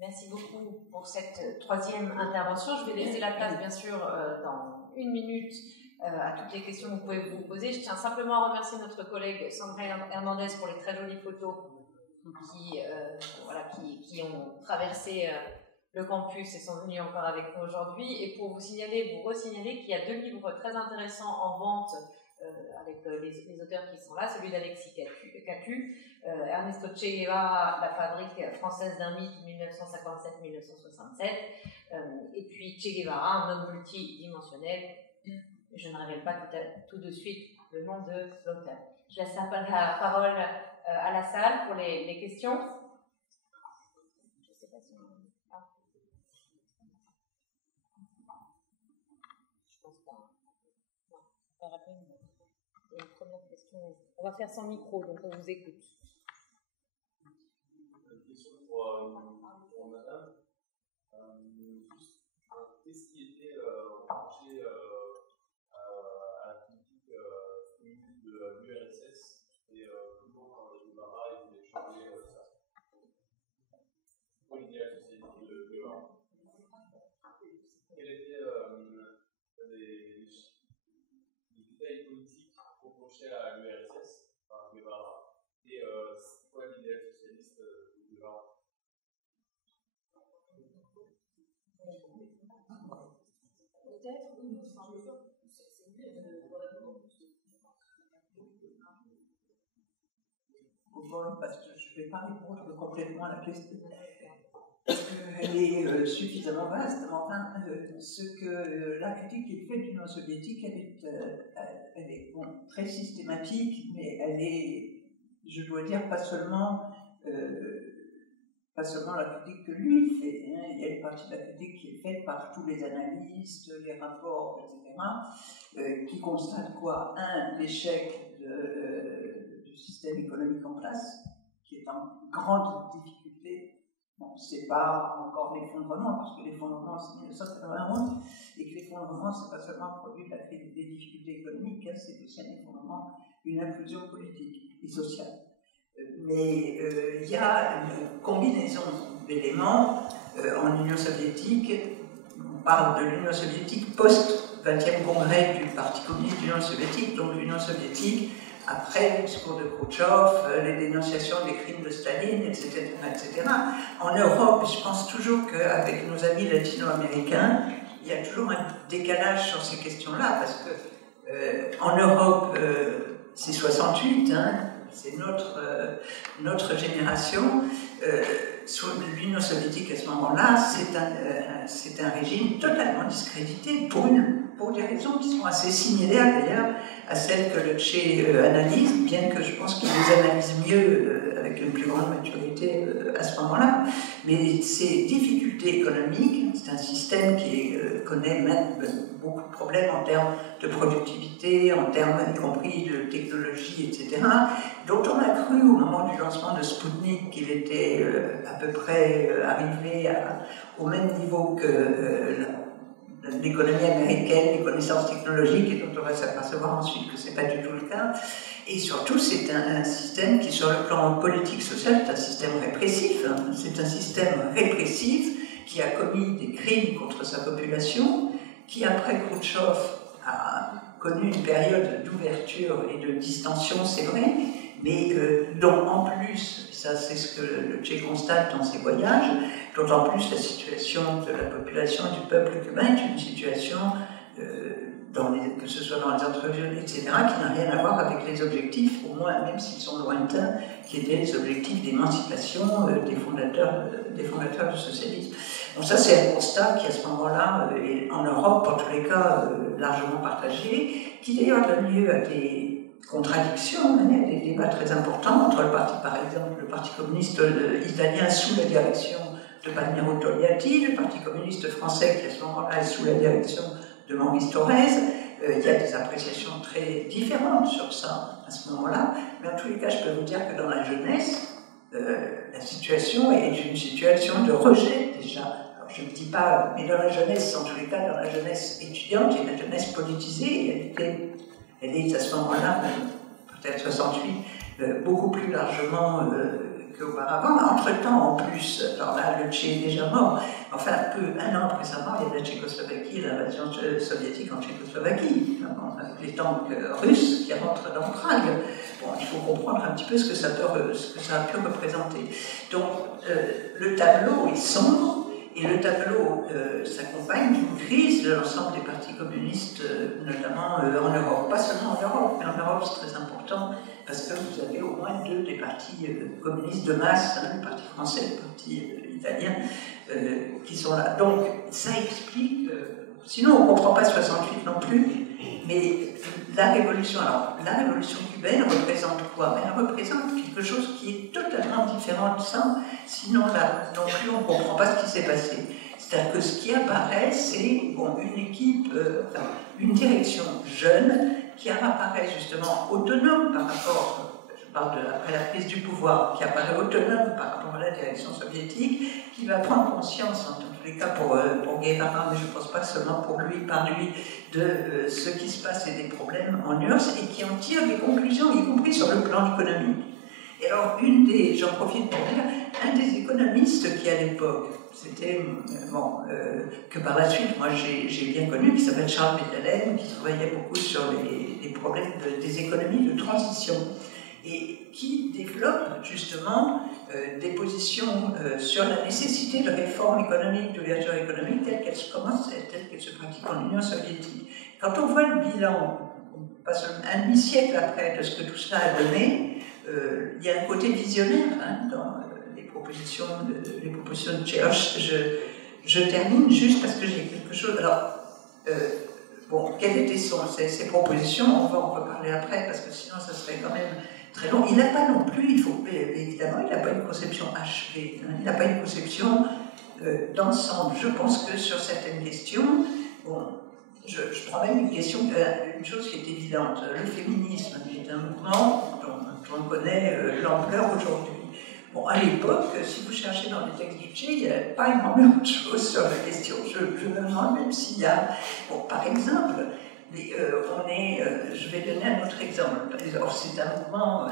Merci beaucoup pour cette troisième intervention. Je vais laisser la place, bien sûr, dans une minute à toutes les questions que vous pouvez vous poser. Je tiens simplement à remercier notre collègue Sandra Hernandez pour les très jolies photos qui ont traversé le campus et sont venus encore avec nous aujourd'hui. Et pour vous resignaler qu'il y a 2 livres très intéressants en vente avec les auteurs qui sont là, celui d'Alexis Cacu, Ernesto Che Guevara, La fabrique française d'un mythe, 1957-1967, et puis Che Guevara, un homme multidimensionnel. Je ne révèle pas tout de suite le nom de l'auteur. Je laisse la parole à la salle pour les questions. Je ne sais pas si je pense pas. Non, pas rapidement. Il y a une première question. On va faire sans micro, donc on vous écoute. Une question pour madame. Qu'est-ce qui était reproché à la politique féministe de l'URSS et comment Guevara voulait changer ça? Pourquoi l'idéal socialiste de Guevara? Quels étaient les détails politiques reprochés à l'URSS par Guevara? Et c'est quoi l'idéal socialiste de Guevara? Peut-être, oui, c'est mieux de répondre. Bon, parce que je ne vais pas répondre complètement à la question, parce qu'elle est suffisamment vaste. Enfin, ce que la critique qui est faite de l'Union soviétique, elle est bon, très systématique, mais elle est, je dois dire, pas seulement la critique que lui fait, hein. Il y a une partie de la critique qui est faite par tous les analystes, les rapports, etc., qui constatent quoi? L'échec du système économique en place, qui est en grande difficulté. Bon, c'est pas encore l'effondrement, parce que l'effondrement c'est 1991, et que l'effondrement c'est pas seulement le produit de la crise des difficultés économiques, hein, c'est aussi un effondrement, une inclusion politique et sociale. Mais il y a une combinaison d'éléments en Union soviétique. On parle de l'Union soviétique post-20e congrès du Parti communiste de l'Union soviétique, donc l'Union soviétique après le discours de Khrouchtchev, les dénonciations des crimes de Staline, etc., etc. En Europe, je pense toujours qu'avec nos amis latino-américains, il y a toujours un décalage sur ces questions-là, parce que en Europe, c'est 68, hein, c'est notre génération. Sur l'Union soviétique à ce moment-là, c'est un régime totalement discrédité pour des raisons qui sont assez similaires d'ailleurs à celles que le Che analyse, bien que je pense qu'il les analyse mieux avec une plus grande maturité à ce moment-là. Mais ces difficultés économiques, c'est un système qui connaît même beaucoup de problèmes en termes de productivité, en termes y compris de technologie, etc., dont on a cru au moment du lancement de Sputnik qu'il était à peu près arrivé au même niveau que l'économie américaine, les connaissances technologiques, et dont on va s'apercevoir ensuite que ce n'est pas du tout le cas. Et surtout, c'est un système qui, sur le plan politique-social, c'est un système répressif. Hein. C'est un système répressif qui a commis des crimes contre sa population, qui, après Khrouchtchev, a connu une période d'ouverture et de distension, c'est vrai, mais dont en plus, ça c'est ce que le Che constate dans ses voyages, dont en plus la situation de la population et du peuple cubain est une situation, que ce soit dans les entrevues, etc., qui n'a rien à voir avec les objectifs, au moins même s'ils sont lointains, qui étaient les objectifs d'émancipation des fondateurs du socialisme. Donc ça c'est un constat qui à ce moment-là, en Europe en tous les cas, largement partagé, qui d'ailleurs donne lieu à des contradictions, il y a des débats très importants entre le parti, par exemple, le Parti communiste italien sous la direction de Palmiro Togliatti, le Parti communiste français qui à ce moment-là est sous la direction de Maurice Thorez. Il y a des appréciations très différentes sur ça à ce moment-là, mais en tous les cas, je peux vous dire que dans la jeunesse, la situation est une situation de rejet déjà. Alors, je ne dis pas, mais dans la jeunesse, en tous les cas, dans la jeunesse étudiante et la jeunesse politisée, elle est à ce moment-là, peut-être 68, beaucoup plus largement qu'auparavant. Entre-temps, en plus, alors là, le Tché est déjà mort, enfin, un an après sa mort, il y a la Tchécoslovaquie, l'invasion soviétique en Tchécoslovaquie, avec les tanks russes qui rentrent dans Prague. Bon, il faut comprendre un petit peu ce que ça a pu représenter. Donc, le tableau est sombre, et le tableau s'accompagne d'une crise de l'ensemble des partis communistes, notamment en Europe. Pas seulement en Europe, mais en Europe c'est très important, parce que vous avez au moins deux des partis communistes de masse, le parti français et le parti italien, qui sont là. Donc, ça explique... sinon, on ne comprend pas 68 non plus, mais la révolution cubaine représente quoi? Elle représente quelque chose qui est totalement différent de ça, sinon là non plus on ne comprend pas ce qui s'est passé. C'est-à-dire que ce qui apparaît, c'est une équipe, une direction jeune qui apparaît justement autonome par rapport, je parle après la prise du pouvoir, qui apparaît autonome par rapport à la direction soviétique, qui va prendre conscience, en tous les cas pour Guevara, mais je ne pense pas seulement pour lui, par lui, de ce qui se passe et des problèmes en URSS, et qui en tire des conclusions, y compris sur le plan économique. Et alors, j'en profite pour dire, un des économistes qui à l'époque, c'était, que par la suite, moi j'ai bien connu, qui s'appelle Charles Bédalen, qui travaillait beaucoup sur les problèmes des économies de transition, et qui développe justement des positions sur la nécessité de réforme économique, d'ouverture économique, telle qu'elle se pratique en Union soviétique. Quand on voit le bilan, pas seulement un demi-siècle après de ce que tout cela a donné, il y a un côté visionnaire dans les propositions de Tchéoch. Je termine juste parce que j'ai quelque chose... Alors, quelles étaient ces propositions? On va en reparler après, parce que sinon ça serait quand même très long. Il n'a pas non plus, évidemment, il n'a pas une conception achevée, il n'a pas une conception d'ensemble. Je pense que sur certaines questions, je prends même une chose qui est évidente. Le féminisme, qui est un mouvement dont on connaît l'ampleur aujourd'hui. Bon, à l'époque, si vous cherchez dans les textes du Tché, il n'y a pas énormément de choses sur la question. Je me demande même s'il y a... Bon, par exemple, je vais donner un autre exemple. C'est un mouvement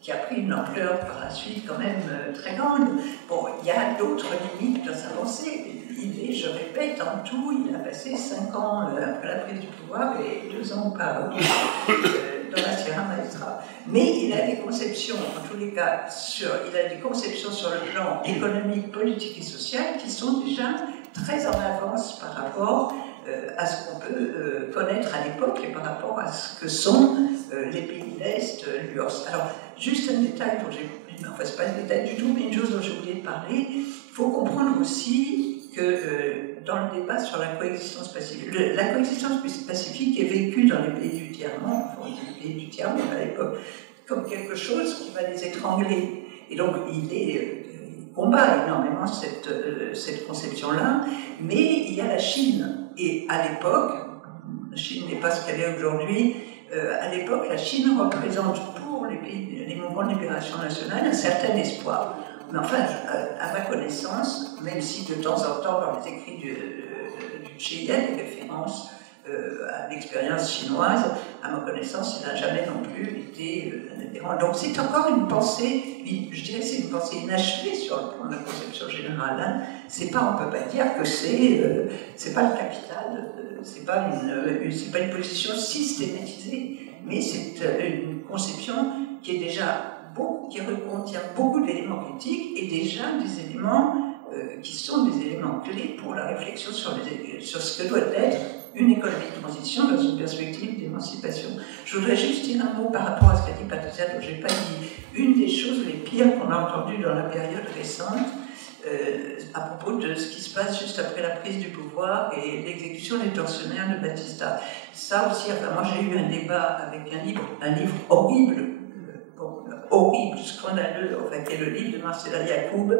qui a pris une ampleur par la suite quand même très grande. Bon, il y a d'autres limites dans sa pensée. Il est, je répète, en tout, il a passé 5 ans après la prise du pouvoir et 2 ans auparavant dans la Sierra Maestra. Mais il a des conceptions, en tous les cas, il a des conceptions sur le plan économique, politique et social qui sont déjà très en avance par rapport à ce qu'on peut connaître à l'époque et par rapport à ce que sont les pays de l'Est, l'URSS. Alors, juste un détail, enfin, c'est pas un détail du tout, mais une chose dont j'ai oublié de parler, il faut comprendre aussi que dans le débat sur la coexistence pacifique, la coexistence pacifique est vécue dans les pays du tiers-monde, les pays du tiers-monde à l'époque, comme quelque chose qui va les étrangler. Et donc, il combat énormément cette conception-là, mais il y a la Chine. Et à l'époque, la Chine n'est pas ce qu'elle est aujourd'hui, à l'époque, la Chine représente pour les mouvements de libération nationale un certain espoir. Mais enfin, à ma connaissance, même si de temps en temps, dans les écrits du Tché, il y a des références à l'expérience chinoise, à ma connaissance, il n'a jamais non plus été un adhérent. Donc c'est encore une pensée, je dirais c'est une pensée inachevée sur le plan de la conception générale. C'est pas, on ne peut pas dire que c'est pas le capital, c'est pas une position systématisée, mais c'est une conception qui est déjà qui contient beaucoup d'éléments critiques et déjà des éléments qui sont des éléments clés pour la réflexion sur ce que doit être une économie de transition dans une perspective d'émancipation. Je voudrais juste dire un mot par rapport à ce qu'a dit Patricia, dont je n'ai pas dit. Une des choses les pires qu'on a entendues dans la période récente, à propos de ce qui se passe juste après la prise du pouvoir et l'exécution des tortionnaires de Batista. Ça aussi, enfin, moi j'ai eu un débat avec un livre horrible, scandaleux, enfin, qui est le livre de Marcela Yacoub,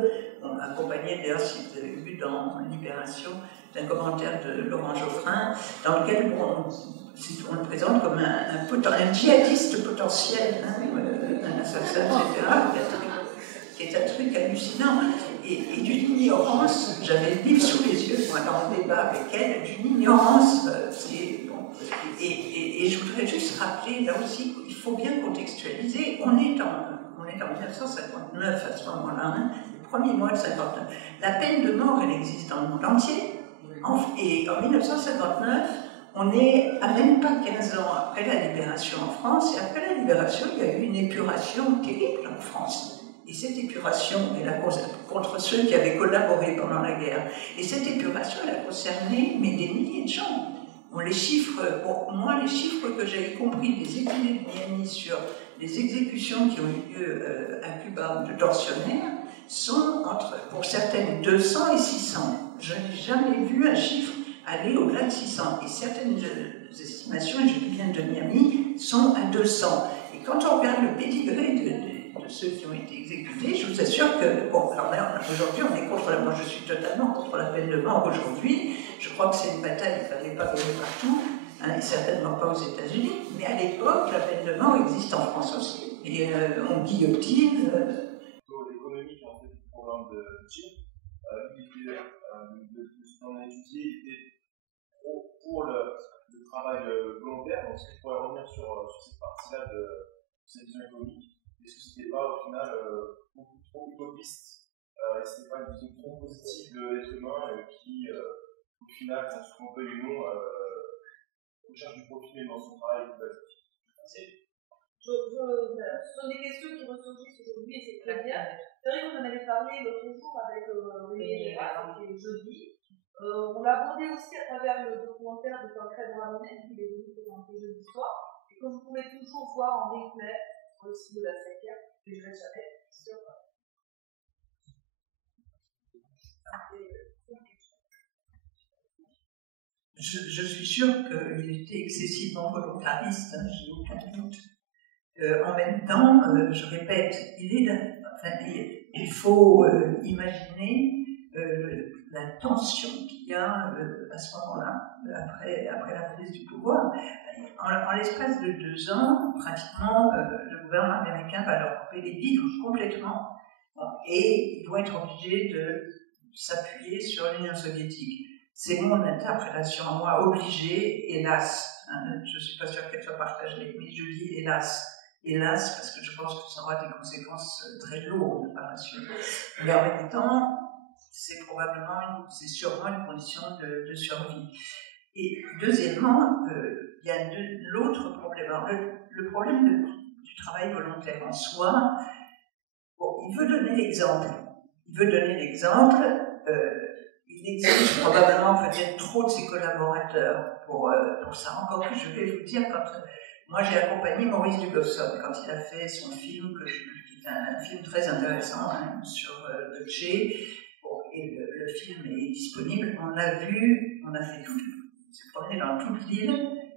accompagné d'ailleurs, si vous avez vu dans Libération, d'un commentaire de Laurent Geoffrin, dans lequel on le présente comme un djihadiste potentiel, un assassin, etc., qui est un truc hallucinant, et d'une ignorance, j'avais le livre sous les yeux, moi, dans le débat avec elle, d'une ignorance, et je voudrais juste rappeler, là aussi, il faut bien contextualiser, on est on est en 1959 à ce moment-là, hein, le premier mois de 59. La peine de mort, elle existe dans le monde entier. Et en 1959, on est à même pas 15 ans après la libération en France. Et après la libération, il y a eu une épuration terrible en France. Et cette épuration, elle a contre ceux qui avaient collaboré pendant la guerre. Et cette épuration, elle a concerné des milliers de gens. Bon, les chiffres, moi, les chiffres que j'ai compris des exilés de Miami sur les exécutions qui ont eu lieu à Cuba de tortionnaires sont pour certaines 200 et 600. Je n'ai jamais vu un chiffre aller au-delà de 600. Et certaines estimations, et je dis bien de Miami, sont à 200. Et quand on regarde le pédigré de ceux qui ont été exécutés, je vous assure que, bon, alors là, aujourd'hui, on est contre moi je suis totalement contre la peine de mort aujourd'hui. Je crois que c'est une bataille qu'il ne fallait pas gagner partout, hein, et certainement pas aux États-Unis, mais à l'époque, la peine de mort existe en France aussi. Et on guillotine. L'économie, en fait, du programme de Chine, ce qu'on a étudié, était pour le travail volontaire. Donc, est-ce que je pourrais revenir sur cette partie-là de cette vision économique? Est-ce que ce n'était pas au final beaucoup trop utopiste? Est-ce que ce n'était pas une vision trop positive de l'être humain qui, au final, qu'on veuille ou non, recherche du profit même dans son travail? Ce sont des questions qui ressurgissent aujourd'hui et c'est très bien. C'est vrai qu'on en avait parlé l'autre jour avec Olivier Gérard, qui est jeudi. On l'a abordé aussi à travers le documentaire de Tancred Ramenet, qui est venu présenter jeudi soir, et que vous pouvez toujours voir en replay sur le site de la SECIR, que je ne vais jamais sur. Je suis sûre qu'il était excessivement volontariste, hein, je n'ai aucun doute. En même temps, je répète, il faut imaginer la tension qu'il y a à ce moment-là, après la prise du pouvoir. En l'espace de 2 ans, pratiquement, le gouvernement américain va leur couper les vivres complètement, et il doit être obligé de s'appuyer sur l'Union soviétique. C'est mon interprétation à moi, obligée, hélas. Hein, je ne suis pas sûre qu'elle soit partagée, mais je dis hélas. Hélas, parce que je pense que ça aura des conséquences très lourdes par la suite. Mais en même temps, c'est sûrement une condition de survie. Et deuxièmement, il y a l'autre problème. Alors, le problème du travail volontaire en soi, bon, il veut donner l'exemple. Il exige probablement peut-être trop de ses collaborateurs pour ça. Encore plus, je vais vous dire, moi j'ai accompagné Maurice Dugosson quand il a fait son film, qui est un film très intéressant, hein, sur le Tché. Bon, et le film est disponible. On s'est promené dans toute l'île,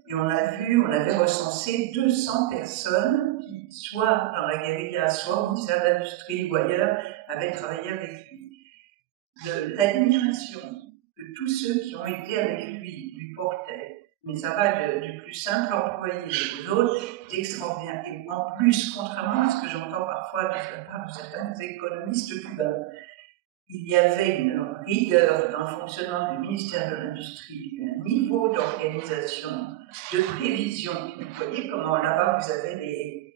et on avait recensé 200 personnes qui, soit dans la guérilla, soit au ministère de l'Industrie ou ailleurs, avaient travaillé avec lui. L'admiration que tous ceux qui ont été avec lui portaient, mais ça va du plus simple employé aux autres, c'est extraordinaire. Et en plus, contrairement à ce que j'entends parfois de la part de certains économistes cubains, il y avait une rigueur dans le fonctionnement du ministère de l'Industrie, un niveau d'organisation, de prévision. Vous voyez comment là-bas vous avez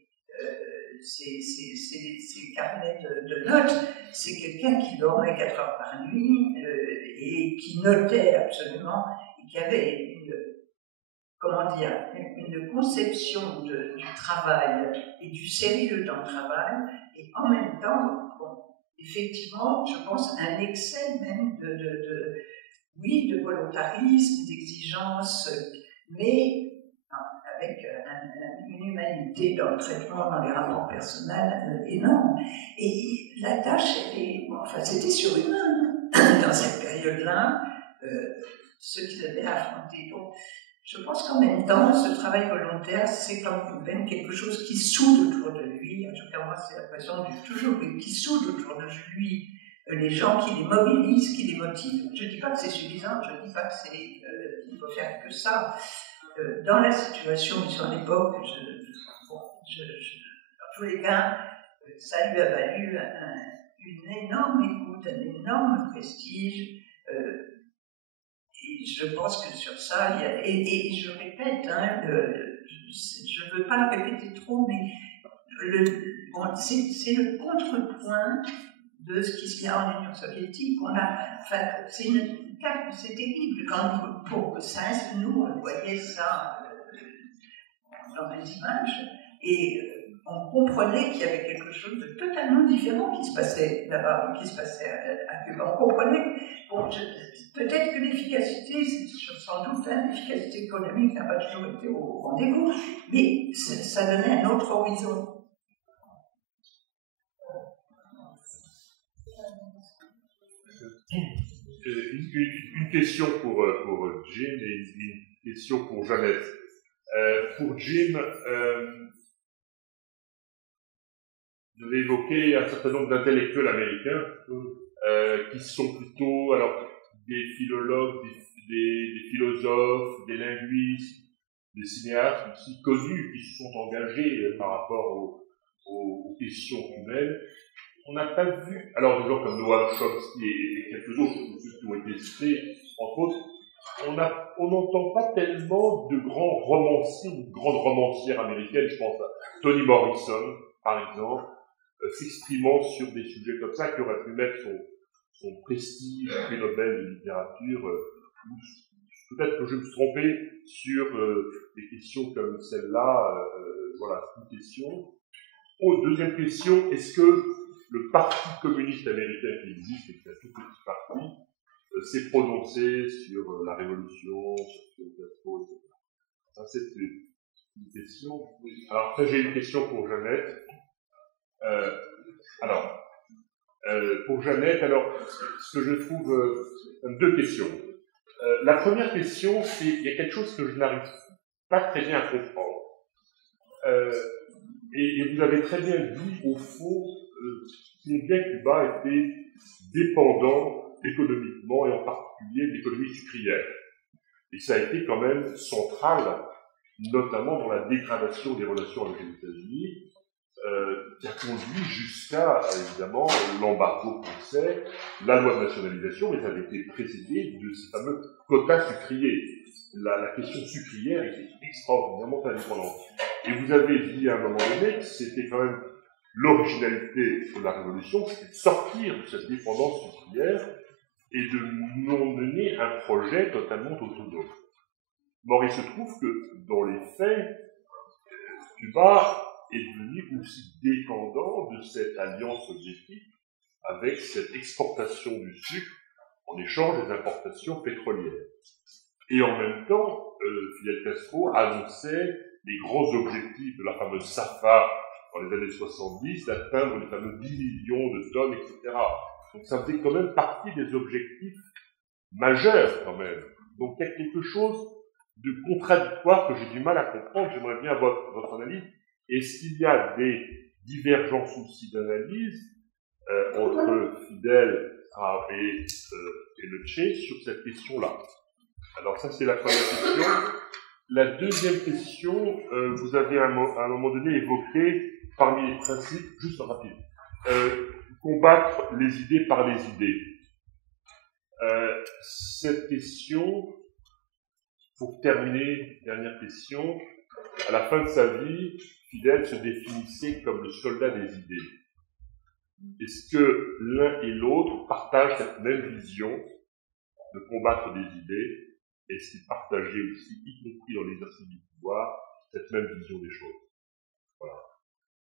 ces carnets de notes. C'est quelqu'un qui dormait 4 heures par nuit et qui notait absolument, et qui avait une conception du travail et du sérieux dans le travail, et en même temps, bon, effectivement, je pense, un excès même de volontarisme, d'exigence, mais avec une humanité dans le traitement, dans les rapports personnels énorme. Et la tâche, c'était surhumain dans cette période-là, ce qu'ils avaient affronté. Donc, je pense qu'en même temps, ce travail volontaire, c'est quand même quelque chose qui soude autour de lui. En tout cas, moi, c'est l'impression que j'ai toujours eu, qui soude autour de lui les gens, qui les mobilisent, qui les motivent. Je ne dis pas que c'est suffisant, je ne dis pas qu'il faut faire que ça. Dans la situation où ils sont à l'époque, dans tous les cas, ça lui a valu une énorme écoute, un énorme prestige. Et je pense que sur ça, et je répète, je ne veux pas le répéter trop, mais c'est le contrepoint de ce qui se fait en Union soviétique. C'est terrible. Quand pour ça, nous, on voyait ça dans les images, et on comprenait qu'il y avait quelque chose de totalement différent qui se passait là-bas, qui se passait à Cuba. On comprenait, peut-être que l'efficacité, sans doute, l'efficacité économique n'a pas toujours été au rendez-vous, mais ça donnait un autre horizon. Une question pour Jim et une question pour Jeannette. Pour Jim, vous avez évoqué un certain nombre d'intellectuels américains qui sont plutôt des philologues, des philosophes, des linguistes, des cinéastes aussi connus qui se sont engagés par rapport aux questions humaines. On n'a pas vu, alors des gens comme Noam Chomsky et quelques autres qui ont été cités, entre autres, on n'entend pas tellement de grands romanciers ou de grandes romancières américaines, je pense à Toni Morrison, par exemple, s'exprimant sur des sujets comme ça, qui auraient pu mettre son prestige au prix Nobel de littérature. Peut-être que je me suis trompé sur des questions comme celle-là. Voilà, c'est une question. Deuxième question, est-ce que le Parti communiste américain qui existe, et qui est un tout petit parti, s'est prononcé sur la révolution, sur Fidel Castro, etc. Ça, c'est une question. Alors, après, j'ai une question pour Jeannette. Pour Jeannette, ce que je trouve... deux questions. La première question, c'est il y a quelque chose que je n'arrive pas très bien à comprendre. Et vous avez très bien dit, au fond, combien Cuba était dépendant économiquement et en particulier de l'économie sucrière. Et ça a été quand même central, notamment dans la dégradation des relations avec les États-Unis, qui a conduit jusqu'à, évidemment, l'embargo français, la loi de nationalisation, mais ça avait été précédé de ces fameux quotas sucriers. La question sucrière était extraordinairement indépendante. Et vous avez dit à un moment donné que c'était quand même l'originalité de la Révolution, c'était de sortir de cette dépendance sucrière et de nous mener un projet totalement autonome. Or, il se trouve que, dans les faits, Cuba est devenu aussi dépendant de cette alliance soviétique avec cette exportation du sucre en échange des importations pétrolières. Et en même temps, Fidel Castro annonçait les grands objectifs de la fameuse SAFA dans les années 70, d'atteindre les fameux 10 millions de tonnes, etc. Donc ça faisait quand même partie des objectifs majeurs, quand même. Donc il y a quelque chose de contradictoire que j'ai du mal à comprendre. J'aimerais bien votre analyse. Est-ce qu'il y a des divergences aussi d'analyse entre Fidel et le Che sur cette question-là? Alors ça, c'est la première question. La deuxième question, vous avez à un moment donné évoqué, parmi les principes, juste rapide, combattre les idées par les idées. Cette question, pour terminer, dernière question, à la fin de sa vie, Fidel se définissait comme le soldat des idées. Est-ce que l'un et l'autre partagent cette même vision de combattre des idées? Est-ce qu'ils partageaient aussi, y compris dans l'exercice du pouvoir, cette même vision des choses? Voilà.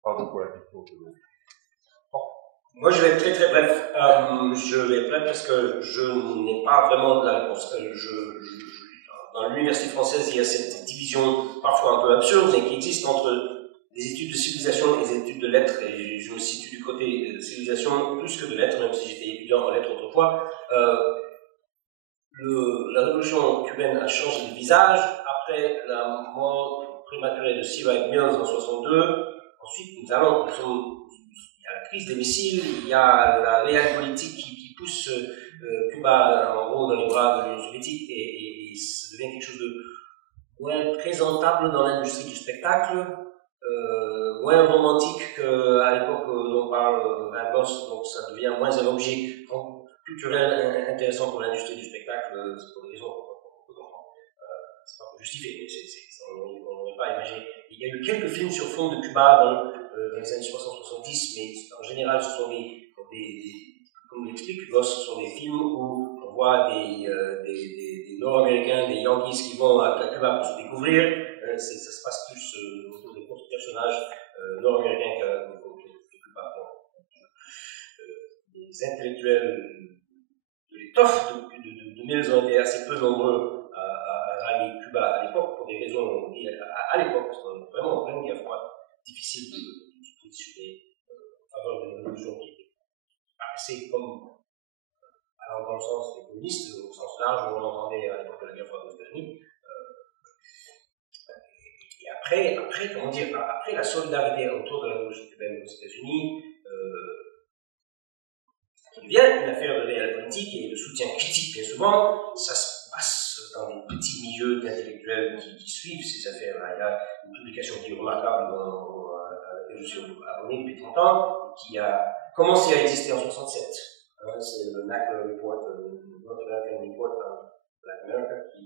Pardon pour la question. Moi, je vais être très très bref. Je vais être bref parce que je n'ai pas vraiment de la réponse. Dans l'université française, il y a cette division parfois un peu absurde, mais qui existe entre les études de civilisation et les études de lettres. Et je me situe du côté de civilisation plus que de lettres, même si j'étais étudiant en lettres autrefois. La révolution cubaine a changé de visage après la mort prématurée de C.Wright Mills en 1962. Ensuite, il y a la crise des missiles, il y a la réelle politique qui pousse Cuba en gros dans les bras de l'Union soviétique et ça devient quelque chose de moins présentable dans l'industrie du spectacle, moins romantique qu'à l'époque dont on parle Van Gogh, donc ça devient moins un objet culturel intéressant pour l'industrie du spectacle, c'est pour des raisons qu'on peut comprendre. C'est pas pour justifier, mais on n'ai pas imagé. Il y a eu quelques films sur fond de Cuba dans les années 60-70, mais en général, ce sont comme l'explique Hugo, ce sont des films où on voit des Nord-Américains, des Yankees qui vont à Cuba pour se découvrir. Ça se passe plus autour des autres personnages nord-américains que Cuba. Les intellectuels de l'étoffe de Mills ont été assez peu nombreux à rallier Cuba à l'époque, pour des raisons liées à l'époque, parce qu'on est vraiment en pleine guerre froide. Difficile de se positionner en faveur d'une révolution qui était passée comme allant dans le sens des communistes, au sens large, où on l'entendait à l'époque de la guerre froide aux États-Unis. Et après, comment dire, après la solidarité autour de la révolution cubaine aux États-Unis, il devient une affaire de réel politique et de soutien critique, bien souvent. Ça se passe dans des petits milieux d'intellectuels qui suivent ces affaires-là. Il y a une publication qui est remarquable à laquelle je suis abonné depuis 30 ans, qui a commencé à exister en 67. C'est le NAC Report, le North American Report Black America, qui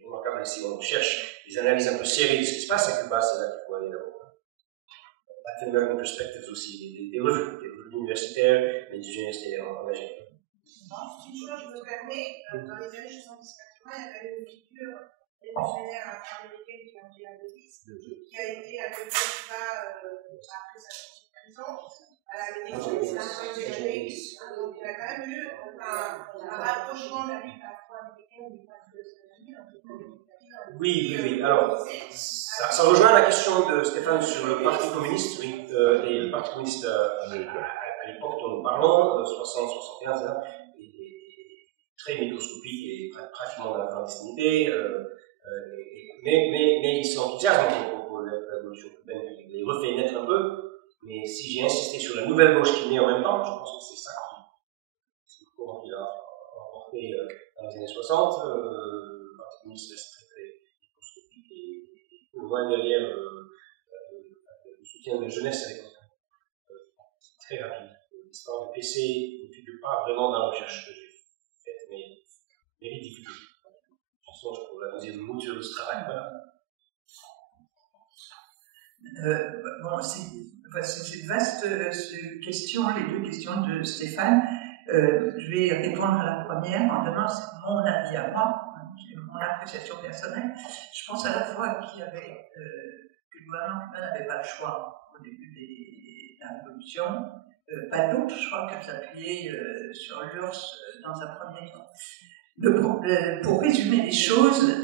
est remarquable. Et si on cherche des analyses un peu sérieuses de ce qui se passe à Cuba, c'est là qu'il faut aller d'abord. Latin American Perspectives aussi, des revues universitaires, mais des universités engagées. Une chose, je me permets, dans les années 70-80, il y avait une figure révolutionnaire afro-américaine qui a été la devise, qui a été accueillie à Cuba après sa sortie de prison, à la limite des années. Donc il y a quand même eu un rapprochement de la lutte afro-américaine du parti de États-Unis. Oui. Alors, ça rejoint la question de Stéphane sur le Parti communiste, oui, et le Parti communiste à l'époque dont nous parlons, 60-71, est très microscopique et pratiquement dans la clandestinité, mais ils sont enthousiasmés pour la révolution cubaine, qui les refait naître un peu. Mais si j'ai insisté sur la nouvelle gauche qui naît en même temps, je pense que c'est ça qui est le courant qu'il a emporté dans les années 60. Le Parti communiste reste très microscopique et loin derrière le soutien de la jeunesse à l'époque. C'est très rapide. L'histoire du PC ne figure pas vraiment dans la recherche que j'ai faite, mais mérite d'y figurer. Je songe pour la deuxième mouture de ce travail. Bon, c'est une vaste question, les deux questions de Stéphane. Je vais répondre à la première en donnant mon avis à moi, mon appréciation personnelle. Je pense à la fois que le gouvernement cubain n'avait pas le choix au début de la révolution, pas d'autre choix que de s'appuyer sur l'URSS dans un premier temps. Pour résumer les choses,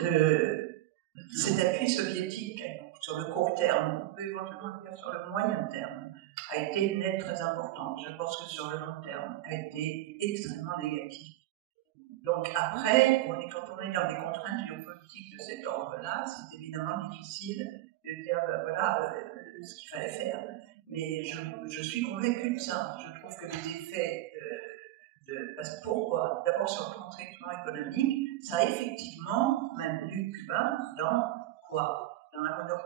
cet appui soviétique sur le court terme, on peut éventuellement le faire sur le moyen terme, a été une aide très importante. Je pense que sur le long terme, a été extrêmement négatif. Donc après, quand on est dans des contraintes géopolitiques de cet ordre-là, c'est évidemment difficile de dire, voilà ce qu'il fallait faire. Mais je suis convaincue de ça. Je trouve que les effets pourquoi ? D'abord sur le plan traitement économique, ça a effectivement maintenu Cuba dans quoi ?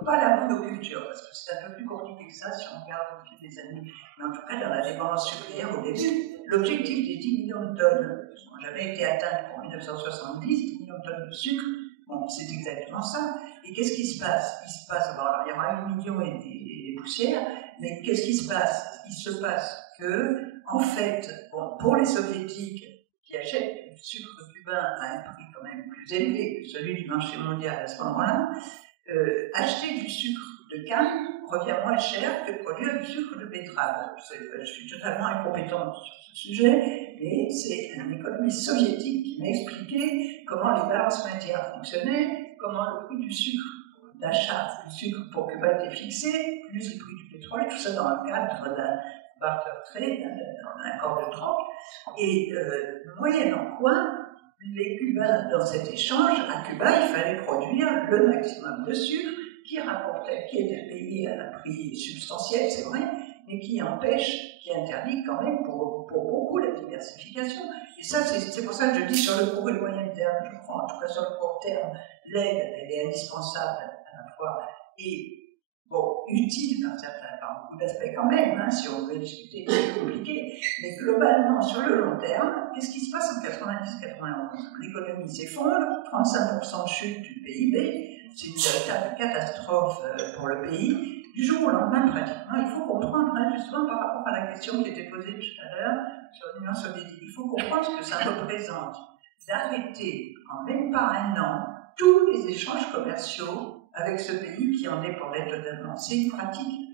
Pas la monoculture, parce que c'est un peu plus compliqué que ça si on regarde au fil des années, mais en tout cas dans la dépendance sucrière au début, l'objectif des 10 millions de tonnes, qui n'ont jamais été atteints pour 1970, 10 millions de tonnes de sucre, bon, c'est exactement ça. Et qu'est-ce qui se passe ? Alors, il y aura 1 million et des poussières, mais qu'est-ce qui se passe ? Il se passe que, en fait, pour les soviétiques qui achètent du sucre cubain à un prix quand même plus élevé que celui du marché mondial à ce moment-là, acheter du sucre de canne revient moins cher que produire du sucre de betterave. Je suis totalement incompétente sur ce sujet, mais c'est un économiste soviétique qui m'a expliqué comment les balances matières fonctionnaient, comment le prix du sucre, d'achat du sucre pour Cuba était fixé, plus le prix du pétrole, tout ça dans le cadre d'un barter trade, d'un accord de troc, et moyennant quoi, les Cubains, dans cet échange, à Cuba, il fallait produire le maximum de sucre qui était payé à un prix substantiel, c'est vrai, mais qui interdit quand même pour beaucoup la diversification. Et ça, c'est pour ça que je dis sur le court et le moyen terme, je crois, en tout cas sur le court terme, l'aide, elle est indispensable à la fois et utile par beaucoup d'aspects quand même, hein, si on veut discuter, c'est compliqué, mais globalement, sur le long terme, qu'est-ce qui se passe en 90-91 ? L'économie s'effondre, 35% de chute du PIB, c'est une véritable catastrophe pour le pays. Du jour au lendemain, pratiquement, il faut comprendre, justement par rapport à la question qui était posée tout à l'heure sur l'Union soviétique, il faut comprendre ce que ça représente d'arrêter en même pas un an tous les échanges commerciaux avec ce pays qui en dépendait totalement. C'est une pratique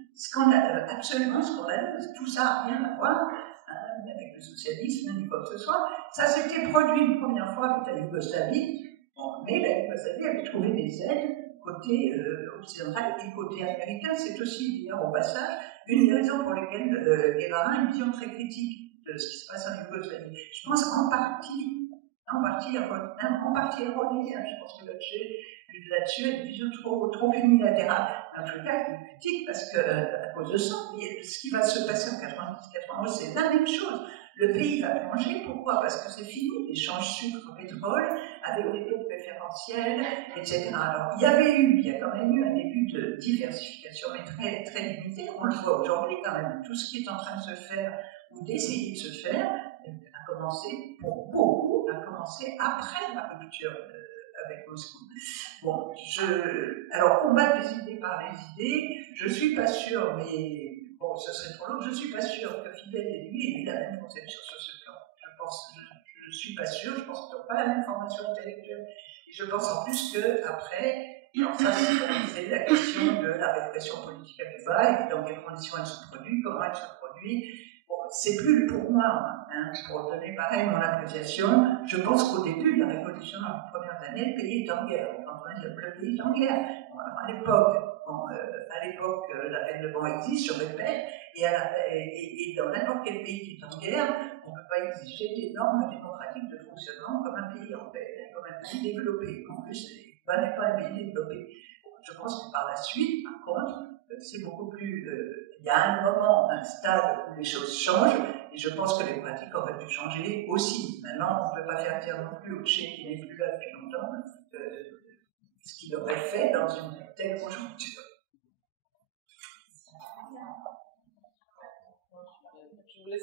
absolument scandaleuse. Tout ça n'a rien à voir avec le socialisme ni quoi que ce soit. Ça s'était produit une première fois avec la Yougoslavie, mais la Yougoslavie avait trouvé des aides côté occidental et côté américain. C'est aussi, d'ailleurs, au passage, une des raisons pour lesquelles Guevara a une vision très critique de ce qui se passe en Yougoslavie. Je pense en partie erronée. Je pense que là-dessus, elle est une vision trop unilatérale. En tout cas, elle est critique parce que, à cause de ça, ce qui va se passer en 90-91, c'est la même chose. Le pays va plonger. Pourquoi? Parce que c'est fini l'échange sucre-pétrole avec des taux préférentiels, etc. Alors, il y a quand même eu un début de diversification, mais très, très limité. On le voit aujourd'hui quand même. Tout ce qui est en train de se faire ou d'essayer de se faire a commencé, pour beaucoup, après la rupture avec Moscou. Bon, alors, combattre les idées par les idées, je ne suis pas sûre, mais bon, ce serait trop long, je ne suis pas sûre que Fidel et lui aient eu la même conception sur ce plan. Je ne suis pas sûre, je pense qu'ils n'ont pas la même formation intellectuelle. Et je pense en plus qu'après, alors ça, c'est la question de la répression politique à Cuba, et dans quelles conditions elle se produit, comment elle se produit. Bon, c'est plus pour moi, pour donner pareil mon appréciation, je pense qu'au début de la révolution, dans les premières années, le pays est en guerre. Le pays est en guerre. Bon, alors à l'époque, l'avènement existe, je répète, et dans n'importe quel pays qui est en guerre, on ne peut pas exiger des normes démocratiques de fonctionnement comme un pays en paix, comme un pays développé. En plus, Cuba n'est pas un pays développé. Je pense que par la suite, par contre, c'est beaucoup plus... il y a un moment, un stade où les choses changent, et je pense que les pratiques auraient dû changer aussi. Maintenant, on ne peut pas faire dire non plus au Che qui n'est plus là depuis longtemps ce qu'il aurait fait dans une telle conjoncture. Je voulais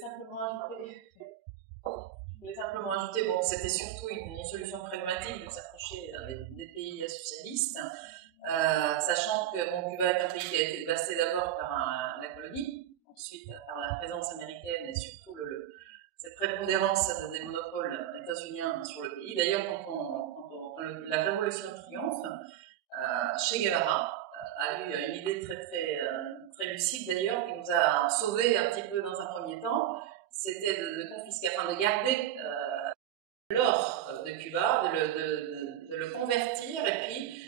simplement ajouter, bon, c'était surtout une solution pragmatique de s'approcher des pays socialistes, sachant que Cuba est un pays qui a été dévasté d'abord par la colonie, ensuite par la présence américaine et surtout cette prépondérance des monopoles états-uniens sur le pays. D'ailleurs, quand la révolution triomphe, Che Guevara a eu une idée très lucide d'ailleurs, qui nous a sauvés un petit peu dans un premier temps, c'était de confisquer, enfin de garder l'or de Cuba, de le convertir et puis,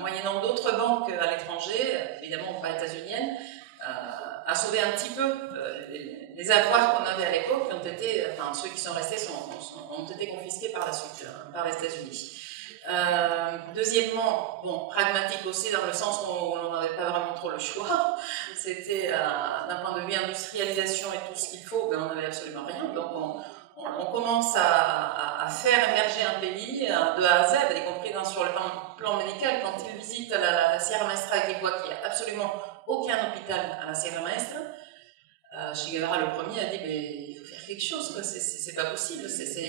moyennant d'autres banques à l'étranger, évidemment pas états-uniennes, à sauver un petit peu les avoirs qu'on avait à l'époque, qui ont été, enfin ceux qui sont restés ont été confisqués par la suite par les États-Unis. Deuxièmement, bon, pragmatique aussi dans le sens où on n'avait pas vraiment trop le choix. C'était d'un point de vue industrialisation et tout ce qu'il faut, ben, on n'avait absolument rien. Donc on commence à faire émerger un pays de A à Z, y compris sur le plan médical. Quand il visite la Sierra Maestra et qu'il voit qu'il n'y a absolument aucun hôpital à la Sierra Maestra, Che Guevara le premier a dit mais il faut faire quelque chose, c'est pas possible.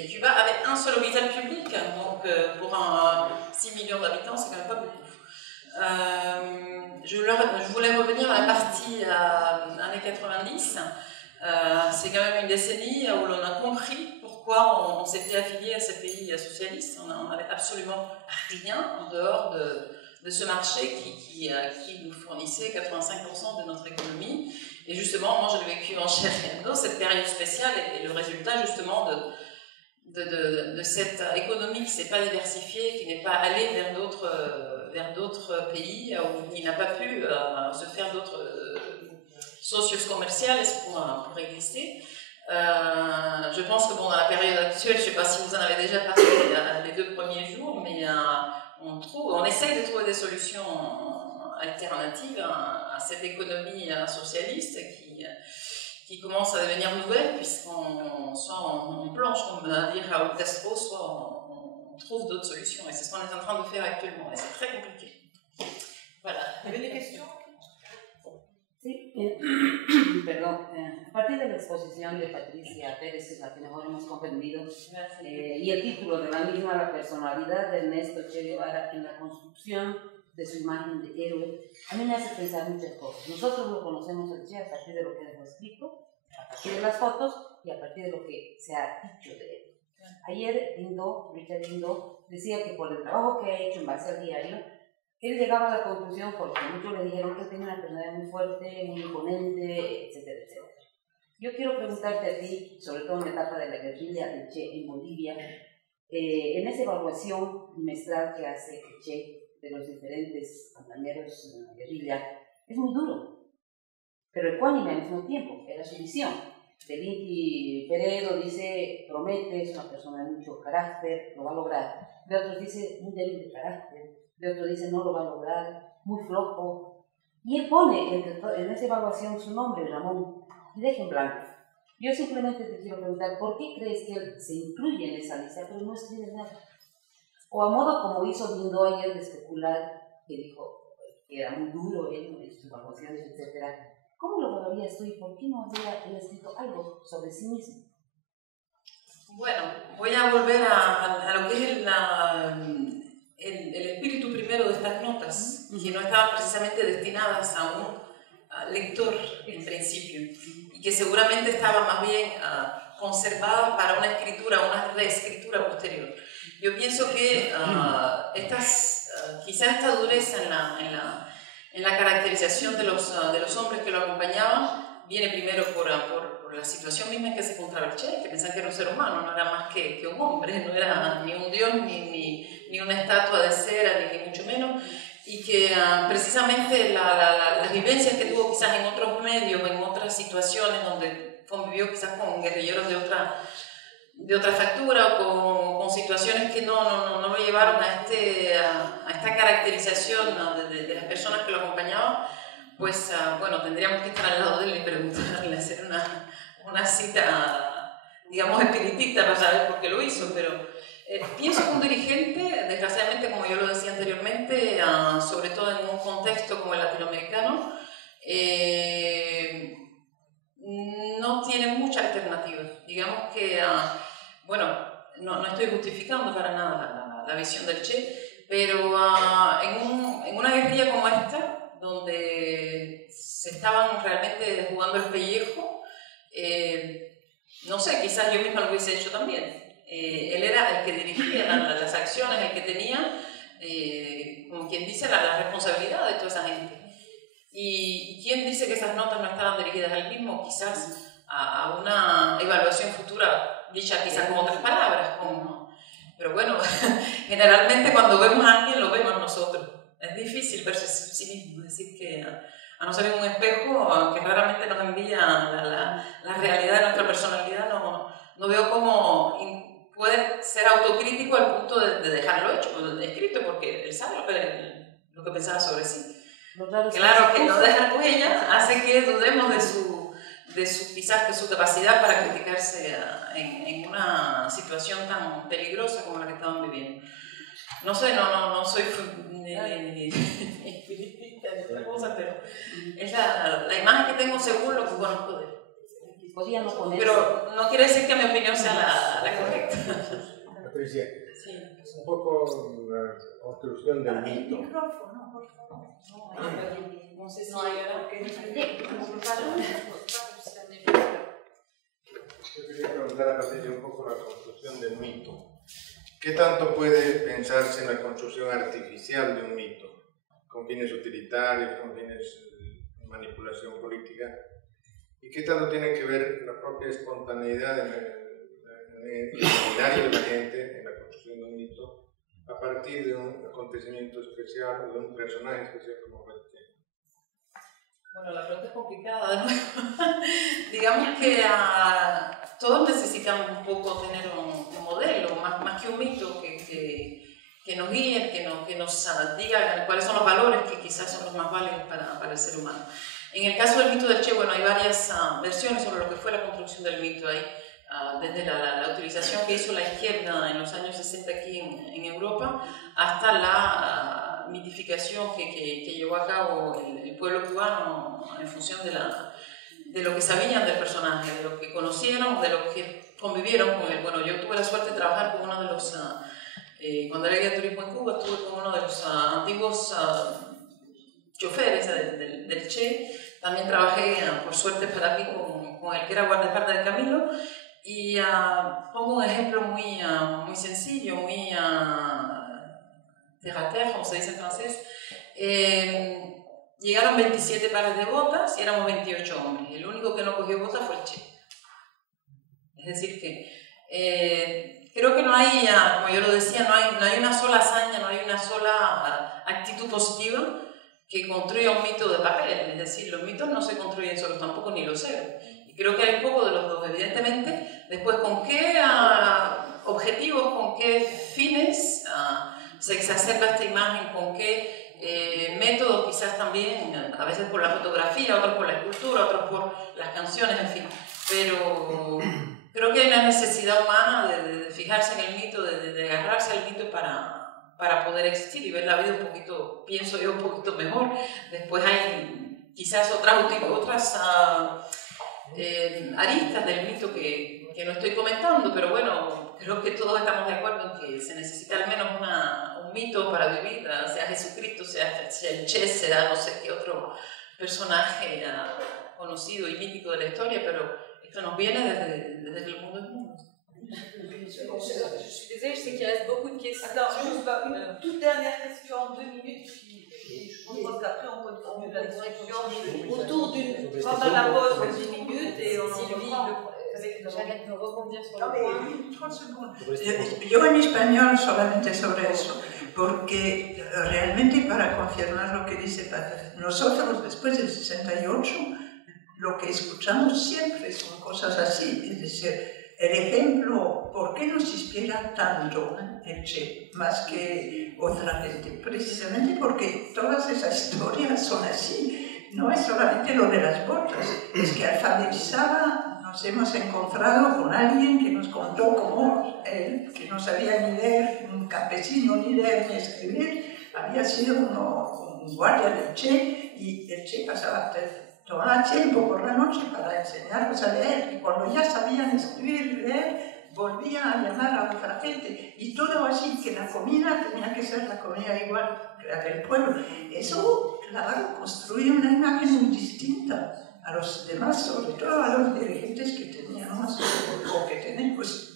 Cuba avait un seul hôpital public, donc pour 6 millions d'habitants, c'est quand même pas beaucoup. Je voulais revenir à la partie années 90. C'est quand même une décennie où l'on a compris pourquoi on s'était affilié à ces pays socialistes. On n'avait absolument rien en dehors de ce marché qui nous fournissait 85% de notre économie. Et justement, moi je l'ai vécu en chair et en os, cette période spéciale, et le résultat justement de cette économie qui ne s'est pas diversifiée, qui n'est pas allée vers d'autres pays, où il n'a pas pu se faire d'autres socios commerciales pour exister. Je pense que bon, dans la période actuelle, je ne sais pas si vous en avez déjà parlé les 2 premiers jours, mais on essaye de trouver des solutions alternatives à cette économie socialiste qui commence à devenir nouvelle, puisqu'on soit on planche, comme dire Raúl Castro, soit on trouve d'autres solutions. Et c'est ce qu'on est en train de faire actuellement, et c'est très compliqué. Voilà. Vous avez des questions? Sí, perdón. A partir de la exposición de Patricia Pérez, que es la que mejor hemos comprendido, y el título de la misma, la personalidad de Ernesto Che Guevara en la construcción de su imagen de héroe, a mí me hace pensar muchas cosas. Nosotros lo conocemos al Che a partir de lo que hemos escrito, a partir de las fotos y a partir de lo que se ha dicho de él. Ayer Richard Indo decía que por el trabajo que ha hecho en base al diario, él llegaba a la conclusión, porque muchos le dijeron que tenía una personalidad muy fuerte, muy imponente, etcétera, etcétera. Yo quiero preguntarte a ti, sobre todo en la etapa de la guerrilla del Che en Bolivia, en esa evaluación trimestral que hace el Che de los diferentes compañeros de la guerrilla, es muy duro, pero ecuánime al mismo tiempo, era su visión. Delinqui Peredo dice, promete, es una persona de mucho carácter, lo va a lograr. De otros dice, muy débil de carácter. De otros dice, no lo va a lograr, muy flojo. Y él pone en esa evaluación su nombre, Ramón, y deja en blanco. Yo simplemente te quiero preguntar, ¿por qué crees que él se incluye en esa lista, pero no escribe nada? O a modo como hizo Lindo ayer de especular, que dijo que era muy duro él en sus evaluaciones, etc. ¿Cómo lo valorías tú y por qué no había escrito algo sobre sí mismo? Bueno, voy a volver a lo que es el espíritu primero de estas notas, que no estaban precisamente destinadas a un lector en principio, y que seguramente estaban más bien conservadas para una escritura, una reescritura posterior. Yo pienso que quizás esta dureza en la caracterización de los hombres que lo acompañaban viene primero por la situación misma en que se encontraba el Che, que pensaba que era un ser humano, no era más que un hombre, no era ni un dios, ni una estatua de cera, ni mucho menos, y que precisamente las vivencias que tuvo quizás en otros medios, en otras situaciones donde convivió quizás con guerrilleros de otra factura o con situaciones que no lo llevaron a esta caracterización de las personas que lo acompañaban, pues bueno, tendríamos que estar al lado de él y preguntarle, hacer una cita, digamos, espiritista para saber por qué lo hizo, pero pienso que un dirigente, desgraciadamente, como yo lo decía anteriormente, sobre todo en un contexto como el latinoamericano, no tiene mucha alternativa. Digamos que, bueno, no estoy justificando para nada la visión del Che, pero en una guerrilla como esta, donde se estaban realmente jugando el pellejo, no sé, quizás yo misma lo hubiese hecho también. Él era el que dirigía las acciones, el que tenía, como quien dice, la responsabilidad de toda esa gente. ¿Y quién dice que esas notas no estaban dirigidas al mismo? Quizás a una evaluación futura, dicha quizás con otras palabras. Pero bueno, generalmente cuando vemos a alguien lo vemos nosotros. Es difícil verse a sí mismo, es decir, que a no ser en un espejo que raramente nos envía la realidad de nuestra personalidad, no veo cómo puede ser autocrítico al punto de dejarlo hecho, escrito, porque él sabe lo que pensaba sobre sí. Claro que no dejar huella hace que dudemos quizás de su capacidad para criticarse en una situación tan peligrosa como la que estaban viviendo. No sé, no soy ni espiritista ni otra cosa, pero es la imagen que tengo según lo que conozco de él. Pero no quiere decir que mi opinión sea la correcta. Patricia, sí. Un poco la construcción del mito. No sé si hay algo que Yo quería preguntar a Patricia un poco la construcción del mito. ¿Qué tanto puede pensarse en la construcción artificial de un mito? Con fines utilitarios, con fines de manipulación política. ¿Y qué tanto tiene que ver la propia espontaneidad en el imaginario de la gente, en la construcción de un mito, a partir de un acontecimiento especial o de un personaje especial como el Che? Bueno, la pregunta es complicada, ¿no? Digamos que todos necesitamos un poco tener un modelo, más que un mito que nos guíe, que nos diga cuáles son los valores que quizás son los más válidos para el ser humano. En el caso del mito del Che, bueno, hay varias versiones sobre lo que fue la construcción del mito ahí, desde la utilización que hizo la izquierda en los años 60 aquí en Europa, hasta la mitificación que llevó a cabo el pueblo cubano en función de lo que sabían del personaje, de lo que conocieron, de lo que convivieron con él. Bueno, yo tuve la suerte de trabajar con uno de los Cuando era guía de turismo en Cuba, estuve con uno de los antiguos choferes del Che. También trabajé, por suerte para mí, con el que era guardaespaldas de Camilo. Y pongo un ejemplo muy sencillo, muy terre à terre, como se dice en francés. Llegaron 27 pares de botas y éramos 28 hombres. El único que no cogió botas fue el Che. Es decir que creo que no hay, como yo lo decía, no hay una sola hazaña, no hay una sola actitud positiva que construya un mito de papel. Es decir, los mitos no se construyen solos tampoco, ni los héroes. Y creo que hay un poco de los dos, evidentemente. Después, ¿con qué objetivos, con qué fines se exacerba esta imagen? ¿Con qué métodos? Quizás también, a veces por la fotografía, otros por la escultura, otros por las canciones, en fin. Pero creo que hay una necesidad humana de fijarse en el mito, de agarrarse al mito para poder existir y ver la vida un poquito, pienso yo, un poquito mejor. Después hay quizás otras aristas del mito que no estoy comentando, pero bueno, creo que todos estamos de acuerdo en que se necesita al menos un mito para vivir, sea Jesucristo, sea el Che, sea no sé qué otro personaje conocido y mítico de la historia, pero esto nos viene desde el mundo del mundo. Je suis désolée, je sais qu'il reste beaucoup de questions. Juste une toute dernière question en 2 minutes, puis je propose qu'après on continue la discussion autour pendant la pause de 10 minutes et on reprend. J'arrête de rebondir sur le point. 30 segundos. Yo en español solamente sobre eso, porque realmente para confirmar lo que dice Patricia, nosotros después del 68 lo que escuchamos siempre son cosas así, es decir, el ejemplo, ¿por qué nos inspira tanto el Che más que otra gente? Precisamente porque todas esas historias son así, no es solamente lo de las botas, es que alfabetizaba, nos hemos encontrado con alguien que nos contó cómo él, que no sabía ni leer, un campesino ni leer ni escribir, había sido un guardia del Che y el Che tomaba tiempo por la noche para enseñarlos a leer y cuando ya sabían escribir y leer volvía a llamar a otra gente y todo así, que la comida tenía que ser la comida igual que la del pueblo. Eso, claro, construye una imagen muy distinta a los demás, sobre todo a los dirigentes que teníamos o que tenemos.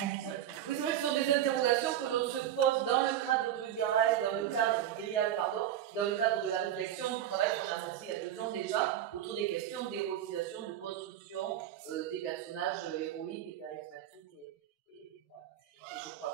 Oui, c'est vrai que ce sont des interrogations que l'on se pose dans le cadre du garage, dans le cadre de la réflexion du travail qu'on a lancé il y a 2 ans déjà, autour des questions d'héroïsation, de construction des personnages héroïques et charismatiques. Et je crois